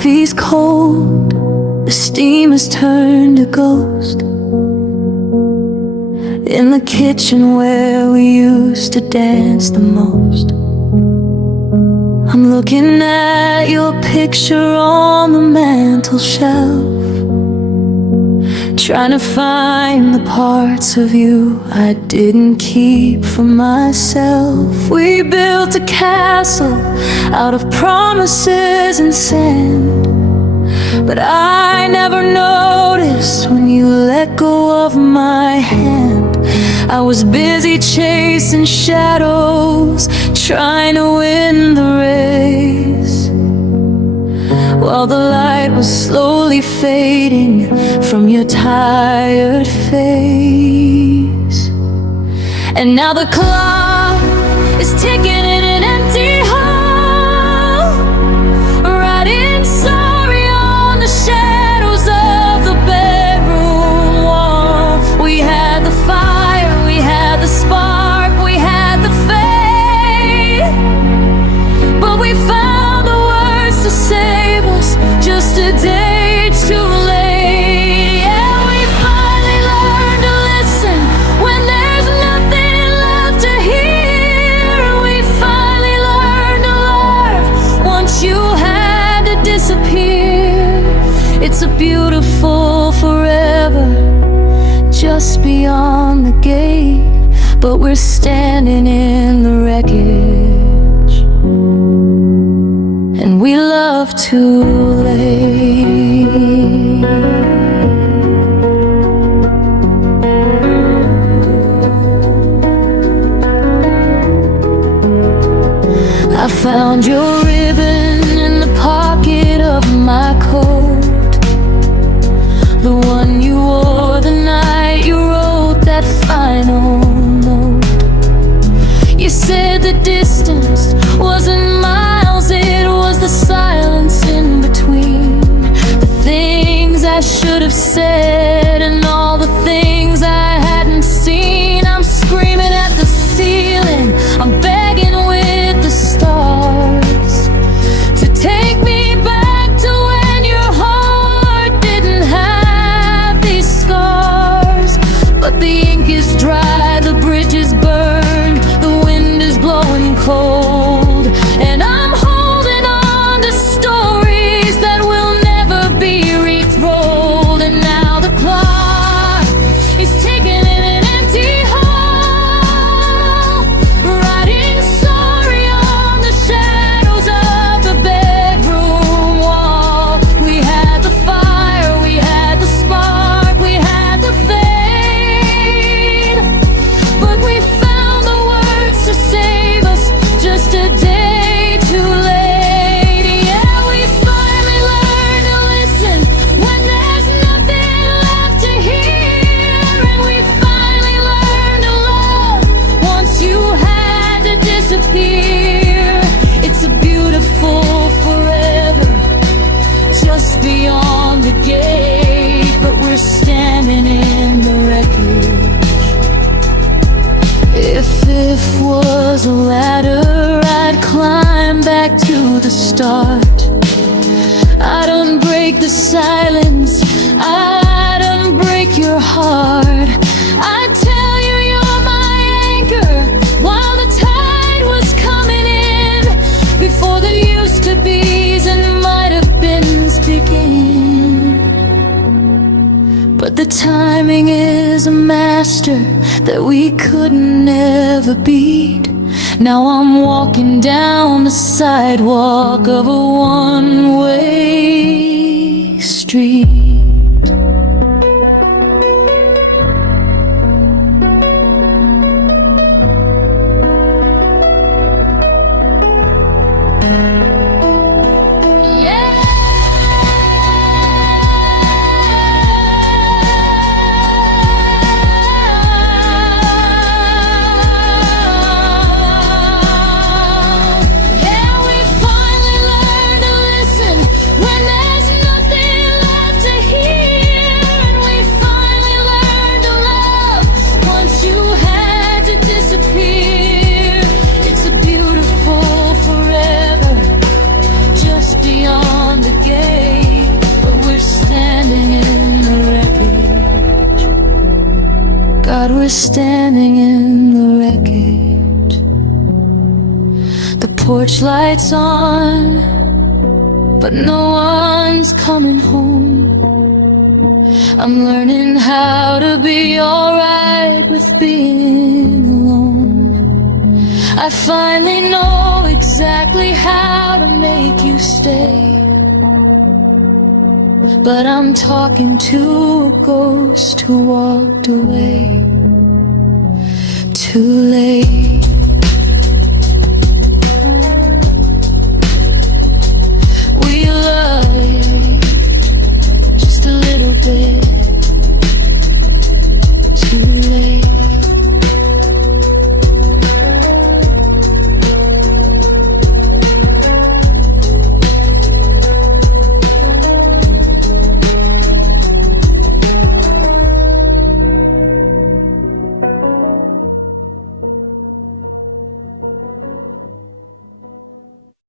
coffee's cold, the steam has turned to ghost. In the kitchen where we used to dance the most, I'm looking at your picture on the mantel shelf, trying to find the parts of you I didn't keep for myself. We built a castle out of promises and sand, but I never noticed when you let go of my hand. I was busy chasing shadows, trying to win the race, while the light was slowly fading from your tired face. And now the clock is ticking in an empty hall, writing sorry on the shadows of the bedroom wall. We had the fire, we had the spark, we had the faith, but we found the words to save us just a day too late. Yeah, we finally learned to listen when there's nothing left to hear. We finally learned to love once you had to disappear. It's a beautiful forever just beyond the gate, but we're standing in the wreckage, and we love too late. I found your ribbon in the pocket of my coat, the one you wore the night you wrote that final note. You said the distance wasn't miles, it was the silence in between. The things I should have said and all the things I hadn't seen. I'm screaming at the ceiling, I'm begging with the stars to take me back to when your heart didn't have these scars. But the ink is dry, the bridge is burned, the wind is blowing cold, and I'm holding on to stories that will never be retold. And now the clock is ticking in an empty hall, writing sorry on the shadows of the bedroom wall. We had the fire, we had the spark, we had the fade, but we found the words to save us just a day too late. Yeah, we finally learned to listen when there's nothing left to hear, and we finally learned to love once you had to disappear. It's a beautiful forever just beyond the gate, but we're standing in the wreckage. If was a ladder, I'd climb back to the start. I'd unbreak the silence, I'd unbreak your heart. I'd tell you you're my anchor while the tide was coming in, before the used to be's and might have beens begin. But the timing is a master that we could never beat. Now I'm walking down the sidewalk of a one-way street. When there's nothing left to we're standing in the wreckage. The porch lights on, but no one's coming home. I'm learning how to be alright with being alone. I finally know exactly how to make you stay, but I'm talking to a ghost who walked away too late. We love you just a little bit.